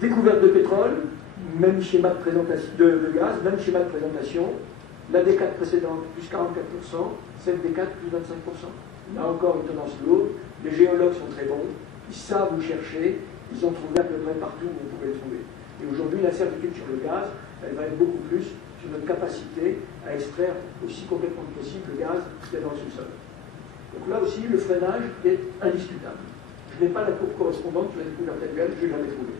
Découverte de pétrole, même schéma de présentation de gaz, même schéma de présentation. La décade précédente, plus 44%, cette décade, plus 25%. Là encore, une tendance lourde. Les géologues sont très bons, ils savent où chercher, ils ont trouvé à peu près partout où on pouvait le trouver. Et aujourd'hui, la certitude sur le gaz, elle va être beaucoup plus sur notre capacité à extraire aussi complètement que possible le gaz qu'il y a dans le sous-sol. Donc là aussi, le freinage est indiscutable. Je n'ai pas la courbe correspondante sur la découverte actuelle, je ne l'ai jamais trouvée.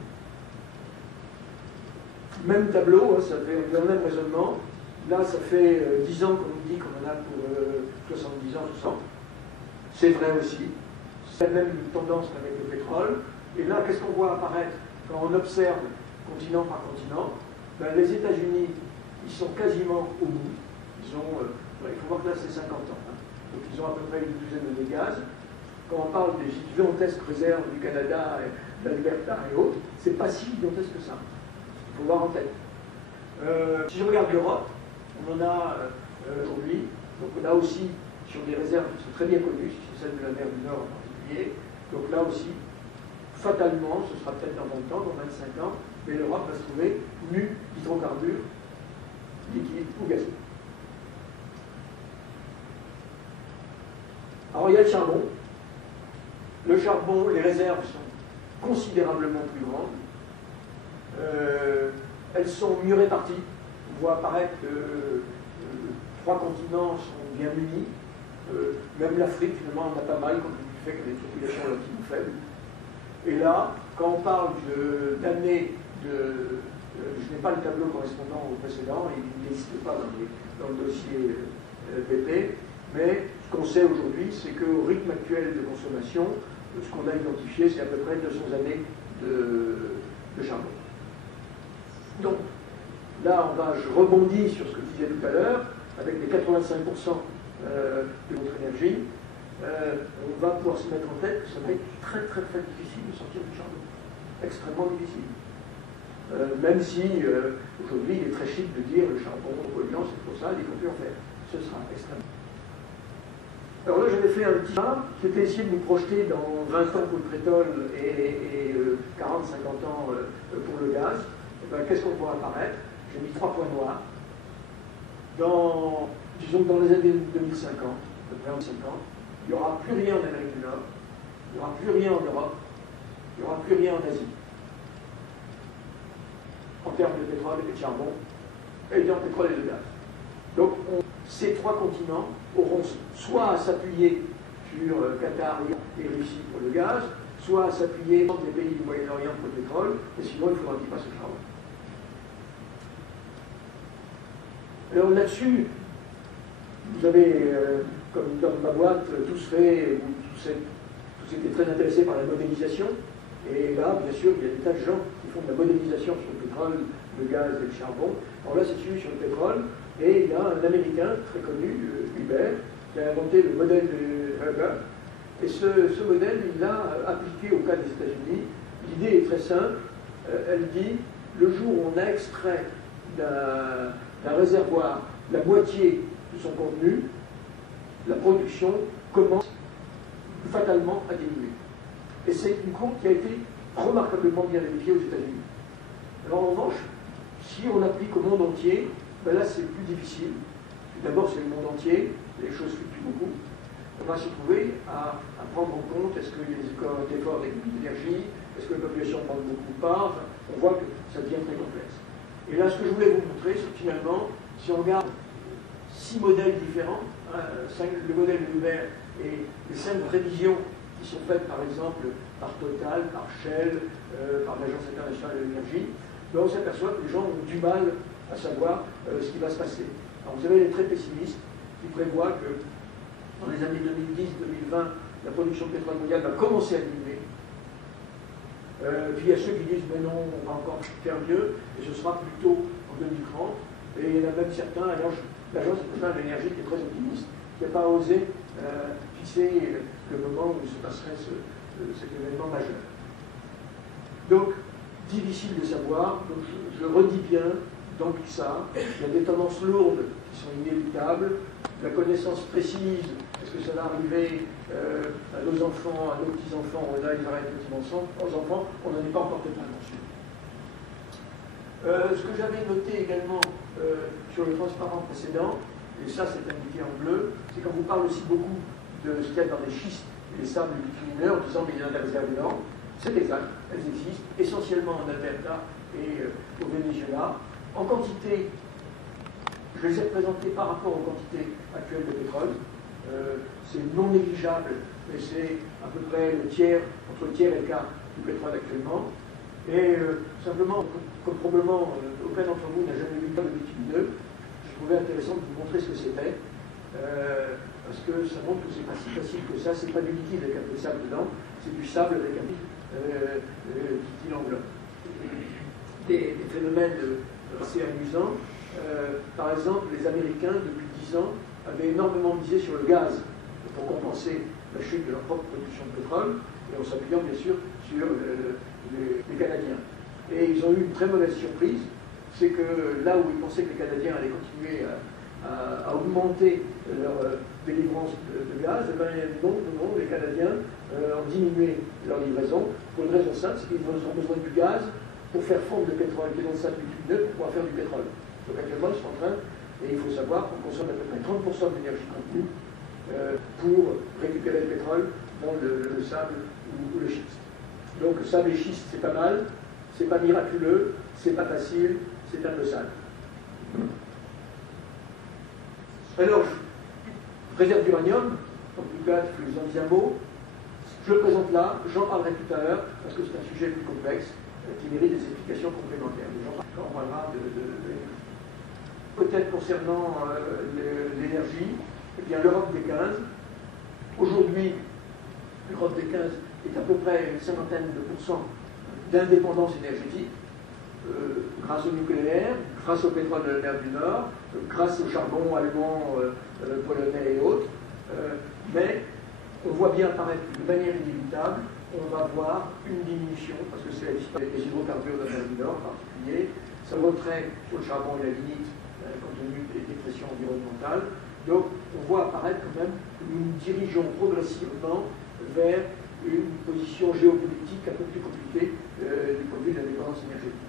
Même tableau, hein, ça fait le même raisonnement. Là, ça fait 10 ans qu'on nous dit qu'on en a pour 70 ans, 100. C'est vrai aussi. C'est la même tendance qu'avec le pétrole. Et là, qu'est-ce qu'on voit apparaître quand on observe continent par continent? Ben, les États-Unis, ils sont quasiment au bout. Ils ont, il faut voir que là, c'est 50 ans. Hein. Donc, ils ont à peu près une douzaine de gaz. Quand on parle des gigantesques réserves du Canada, d'Alberta et autres, c'est pas si gigantesque que ça. Il faut voir en tête. Si je regarde l'Europe, on en a aujourd'hui. Donc là aussi, sur des réserves qui sont très bien connues, c'est celle de la mer du Nord en particulier. Donc là aussi, fatalement, ce sera peut-être dans 20 ans, dans 25 ans, mais l'Europe va se trouver nue d'hydrocarbures liquides ou gazeux. Alors il y a le charbon. Le charbon, les réserves sont considérablement plus grandes. Elles sont mieux réparties. On voit apparaître que 3 continents sont bien munis. Même l'Afrique, finalement, en a pas mal, compte tenu du fait qu'elle a une population relativement faible. Et là, quand on parle d'années je n'ai pas le tableau correspondant au précédent, il n'existe pas dans le dossier BP, mais ce qu'on sait aujourd'hui, c'est qu'au rythme actuel de consommation, ce qu'on a identifié, c'est à peu près 200 années de charbon. Donc, là, je rebondis sur ce que je disais tout à l'heure, avec les 85% de notre énergie, on va pouvoir se mettre en tête que ça va être très très très difficile de sortir du charbon. Extrêmement difficile. Même si, aujourd'hui, il est très chic de dire le charbon polluant, c'est pour ça, il ne faut plus en faire. Ce sera extrêmement. Alors là, j'avais fait un petit pas, c'était essayer de nous projeter dans 20 ans pour le pétrole et 40-50 ans pour le gaz. Qu'est-ce qu'on voit apparaître? J'ai mis 3 points noirs. Disons que dans les années 2050, à peu près en 50, il n'y aura plus rien en Amérique du Nord, il n'y aura plus rien en Europe, il n'y aura plus rien en Asie. En termes de pétrole et de charbon, et de pétrole et de gaz. Donc ces 3 continents auront soit à s'appuyer sur Qatar et Russie pour le gaz, soit à s'appuyer sur les pays du Moyen-Orient pour le pétrole, et sinon il faudra qu'ils passent au charbon. Alors là-dessus, vous avez, comme dans ma boîte, tous étaient très intéressés par la modélisation. Et là, bien sûr, il y a des tas de gens qui font de la modélisation sur le pétrole, le gaz et le charbon. Alors là, c'est celui sur le pétrole. Et il y a un Américain très connu, Hubert, qui a inventé le modèle de Hubert. Et ce modèle, il l'a appliqué au cas des États-Unis. L'idée est très simple. Elle dit, le jour où on a extrait d'un réservoir la moitié de son contenu, la production commence fatalement à diminuer. Et c'est une courbe qui a été remarquablement bien vérifiée aux États-Unis. Alors en revanche, si on applique au monde entier, ben là c'est plus difficile. D'abord c'est le monde entier, les choses fluctuent beaucoup. On va se trouver à prendre en compte, est-ce qu'il y a des efforts d'énergie, est-ce que la population demande beaucoup ou pas, enfin, on voit que ça devient très complexe. Et là ce que je voulais vous montrer, c'est que finalement, si on regarde 6 modèles différents, le modèle de Hubert et les 5 prévisions qui sont faites par exemple par Total, par Shell, par l'Agence internationale de l'énergie, ben on s'aperçoit que les gens ont du mal à savoir ce qui va se passer. Alors vous avez les très pessimistes qui prévoient que dans les années 2010-2020, la production de pétrole mondiale va commencer à diminuer. Puis il y a ceux qui disent mais non, on va encore faire mieux, et ce sera plutôt en 2030. Et il y en a même certains, l'Agence internationale de l'énergie qui est très optimiste, qui n'a pas osé fixer le moment où se passerait cet événement majeur. Donc, difficile de savoir, donc je redis bien donc ça, il y a des tendances lourdes qui sont inéluctables, la connaissance précise, est-ce que ça va arriver à nos enfants, à nos petits-enfants, on a les petits-enfants, on n'en est pas encore totalement sûr. Ce que j'avais noté également sur le transparent précédent, et ça c'est indiqué en bleu, c'est qu'on vous parle aussi beaucoup de ce qu'il y a dans les schistes et les sables bitumineux en disant mais il y en a des réserves énormes. C'est exact, elles existent, essentiellement en Alberta et au Venezuela. En quantité, je les ai représentées par rapport aux quantités actuelles de pétrole. C'est non négligeable, mais c'est à peu près le tiers, entre le tiers et le quart du pétrole actuellement. Et simplement, comme probablement aucun d'entre vous n'a jamais vu de bitumineux, je trouvais intéressant de vous montrer ce que c'était, parce que ça montre que c'est pas si facile que ça, c'est pas du liquide avec un peu de sable dedans, c'est du sable avec un qui l'enveloppe. Des phénomènes assez amusants. Par exemple, les Américains, depuis 10 ans, avaient énormément misé sur le gaz pour compenser la chute de leur propre production de pétrole, et en s'appuyant bien sûr sur les Canadiens. Et ils ont eu une très mauvaise surprise, c'est que là où ils pensaient que les Canadiens allaient continuer à augmenter leur délivrance de gaz, et bien non, les Canadiens ont diminué leur livraison pour une raison simple, c'est qu'ils ont besoin du gaz pour faire fondre le pétrole qui est dans le sable bitumineux pour pouvoir faire du pétrole. Donc actuellement, ils sont en train, et il faut savoir qu'on consomme à peu près 30% de l'énergie contenue pour récupérer le pétrole dans le sable ou le schiste. Donc sable et schiste, c'est pas mal, c'est pas miraculeux, c'est pas facile, c'est un peu sale. Alors, réserve d'uranium, en tout cas, je vous en dis un mot. Je le présente là, j'en parlerai tout à l'heure, parce que c'est un sujet plus complexe, qui mérite des explications complémentaires. On parlera de l'énergie. Peut-être concernant l'énergie, eh bien l'Europe des 15. Aujourd'hui, l'Europe des 15 est à peu près une cinquantaine de pourcents d'indépendance énergétique, grâce au nucléaire, grâce au pétrole de la mer du Nord, grâce au charbon allemand, polonais et autres. Mais on voit bien apparaître de manière inévitable, on va voir une diminution, parce que c'est la disparition des hydrocarbures de la mer du Nord en particulier, ça retrait sur le charbon et la lignite, compte tenu des pressions environnementales. Donc on voit apparaître quand même que nous nous dirigeons progressivement vers une position géopolitique un peu plus compliquée du point de vue de la dépendance énergétique.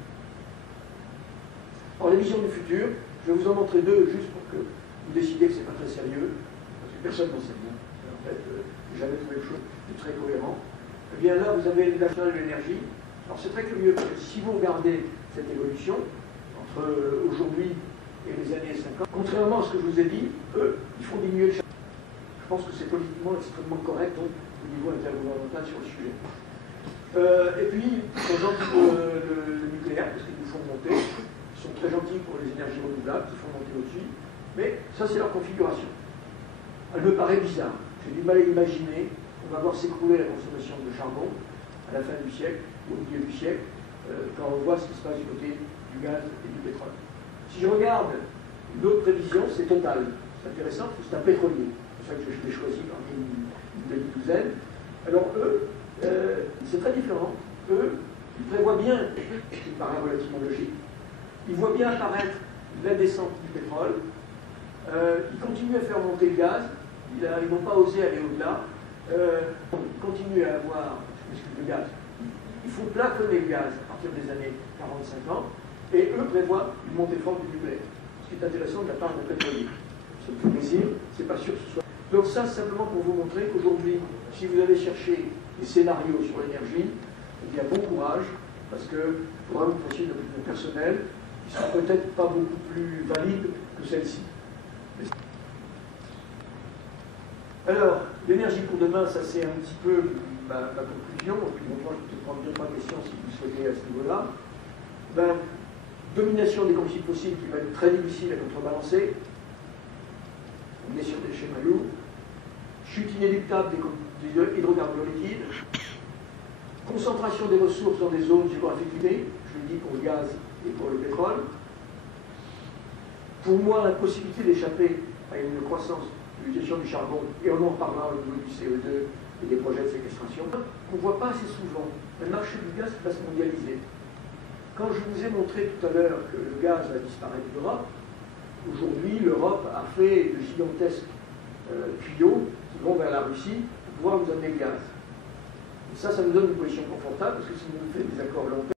Alors les visions du futur, je vais vous en montrer deux juste pour que vous décidiez que ce n'est pas très sérieux, parce que personne n'en sait rien. En fait, j'ai jamais trouvé quelque chose de très cohérent. Eh bien là, vous avez l'Agenda de l'énergie. Alors c'est très curieux, parce que si vous regardez cette évolution, entre aujourd'hui et les années 50, contrairement à ce que je vous ai dit, eux, ils font diminuer le charbon. Je pense que c'est politiquement extrêmement correct au niveau intergouvernemental sur le sujet. Et puis, ils sont gentils pour le nucléaire, parce qu'ils nous font monter. Ils sont très gentils pour les énergies renouvelables, qui font monter au-dessus. Mais ça, c'est leur configuration. Elle me paraît bizarre. J'ai du mal à imaginer qu'on va voir s'écrouler la consommation de charbon à la fin du siècle, ou au milieu du siècle, quand on voit ce qui se passe du côté du gaz et du pétrole. Si je regarde une autre prévision, c'est Total. C'est intéressant, c'est un pétrolier. C'est pour ça que je l'ai choisi parmi une belle douzaine. Alors eux, c'est très différent. Eux, ils prévoient bien, ce qui me paraît relativement logique, ils voient bien apparaître la descente du pétrole. Ils continuent à faire monter le gaz. Ils n'ont pas osé aller au-delà. Ils continuent à avoir, le gaz. Il faut plafonner le gaz à partir des années 40-50. Et eux prévoient une montée forte du nucléaire. Ce qui est intéressant de la part de pétrolier. Ça me fait plaisir, c'est pas sûr que ce soit. Donc ça, simplement pour vous montrer qu'aujourd'hui, si vous allez chercher des scénarios sur l'énergie, eh bien bon courage, parce que il faudra que vous fassiez une opinion personnelle qui sera peut-être pas beaucoup plus valide que celle-ci. Alors, l'énergie pour demain, ça c'est un petit peu ma conclusion, et puis moi je peux prendre 2-3 questions si vous souhaitez à ce niveau-là. Domination des combustibles fossiles qui va être très difficile à contrebalancer. On est sur des schémas lourds. Chute inéluctable des hydrocarbures liquides. Concentration des ressources dans des zones géographiques limitées. Je le dis pour le gaz et pour le pétrole. Pour moi, la possibilité d'échapper à une croissance de l'utilisation du charbon, et on en reparlera au niveau du CO2 et des projets de séquestration, qu'on ne voit pas assez souvent. Le marché du gaz va se mondialiser. Quand je vous ai montré tout à l'heure que le gaz va disparaître d'Europe, aujourd'hui l'Europe a fait de gigantesques tuyaux qui vont vers la Russie pour pouvoir nous amener le gaz. Et ça nous donne une position confortable parce que si vous faites des accords long terme,